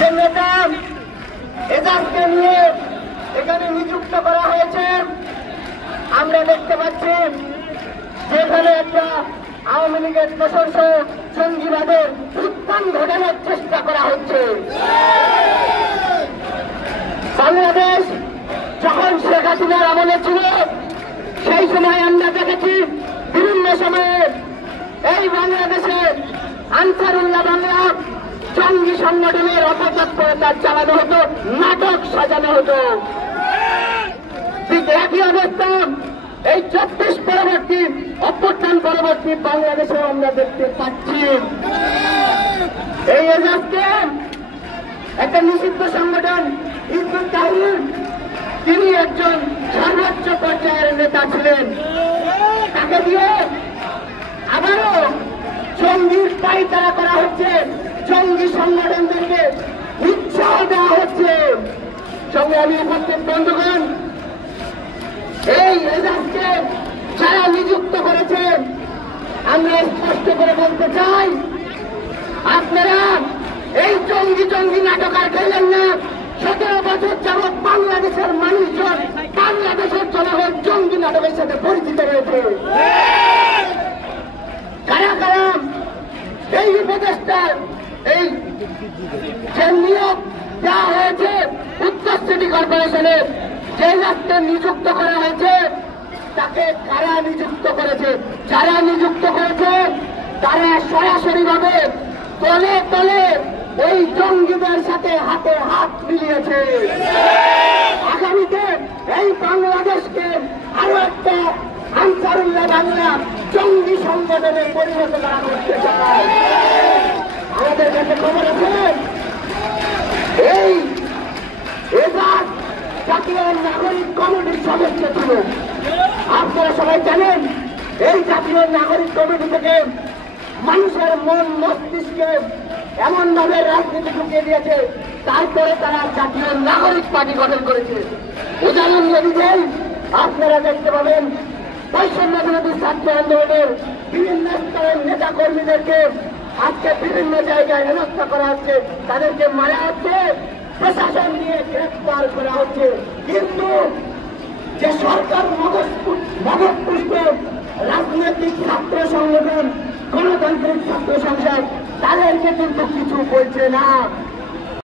যে নেতা এজাজকে নিয়ে এখানে নিযুক্ত করা হয়েছে, আমরা দেখতে পাচ্ছি যেখানে একটা আওয়ামী লীগের প্রশংস জঙ্গিবাদের উত্থান ঘটানোর চেষ্টা করা হচ্ছে। বাংলাদেশ যখন শেখ হাসিনার আমলে ছিল সেই সময় আমরা দেখেছি বিভিন্ন সময়ে এই বাংলাদেশে আনসারুল্লাহ বাংলা জঙ্গি সংগঠনের অপতৎপরতা চালানো হতো, নাটক সাজানো হতো। ঠিক একই অবস্থা এই 34 পরবর্তী অভ্যুত্থান পরবর্তী বাংলাদেশেও আমরা দেখতে পাচ্ছি। এই এজাজকে একটা নিষিদ্ধ সংগঠন হিজবুত তাহরির, তিনি একজন সর্বোচ্চ পর্যায়ের নেতা ছিলেন, তাকে দিয়ে আবারও জঙ্গির পায়তারা করা হচ্ছে, জঙ্গি সংগঠনদেরকে উৎসাহ দেওয়া হচ্ছে। সংগ্রামী উপস্থিত বন্ধুগণ, এই এজাজকে যারা নিযুক্ত করেছে আমরা স্পষ্ট করে বলতে চাই, আপনারা এই জঙ্গি জঙ্গি নাটক আর খেলেন না। 17 বছর যাবৎ বাংলাদেশের মানুষজন, বাংলাদেশের জনগণ জঙ্গি নাটকের সাথে পরিচিত রয়েছে। কারা কারা এই উপদেষ্টা, এই যে নিয়োগ দেওয়া হয়েছে উত্তর সিটি কর্পোরেশনে, যে রাস্তে নিযুক্ত করা হয়েছে তাকে কারা নিযুক্ত করেছে? যারা নিযুক্ত করেছে তারা সরাসরি ভাবে তলে তলে ওই জঙ্গিদের সাথে হাতে হাত মিলিয়েছে। আগামীতে এই বাংলাদেশকে আরো একটা আনসারুল্লাহ বাংলা জঙ্গি সংগঠনে পরিণত করা করতে চায়। আমাদের কাছে খবর আছে এই এজাজ জাতীয় নাগরিক কমিটির সদস্য ছিল। আপনারা সবাই জানেন এই জাতীয় নাগরিক কমিটি থেকে মানুষের মন মস্তিষ্কে এমন ভাবে রাজনীতি ঢুকিয়ে দিয়েছে, তারপরে তারা জাতীয় নাগরিক পার্টি গঠন করেছে। উদাহরণ যদি দেন, আপনারা দেখতে পাবেন বৈষম্য বিরোধী ছাত্র আন্দোলনের বিভিন্ন স্তরের নেতা কর্মীদেরকে আজকে বিভিন্ন জায়গায় হেনস্থা করা হচ্ছে, তাদেরকে মারা হচ্ছে, প্রশাসন দিয়ে গ্রেফতার করা হচ্ছে। কিন্তু যে সরকার মদতপুষ্ট রাজনৈতিক ছাত্র সংগঠন, গণতান্ত্রিক ছাত্র সংসদ, তাদেরকে কিন্তু কিছু বলছে না।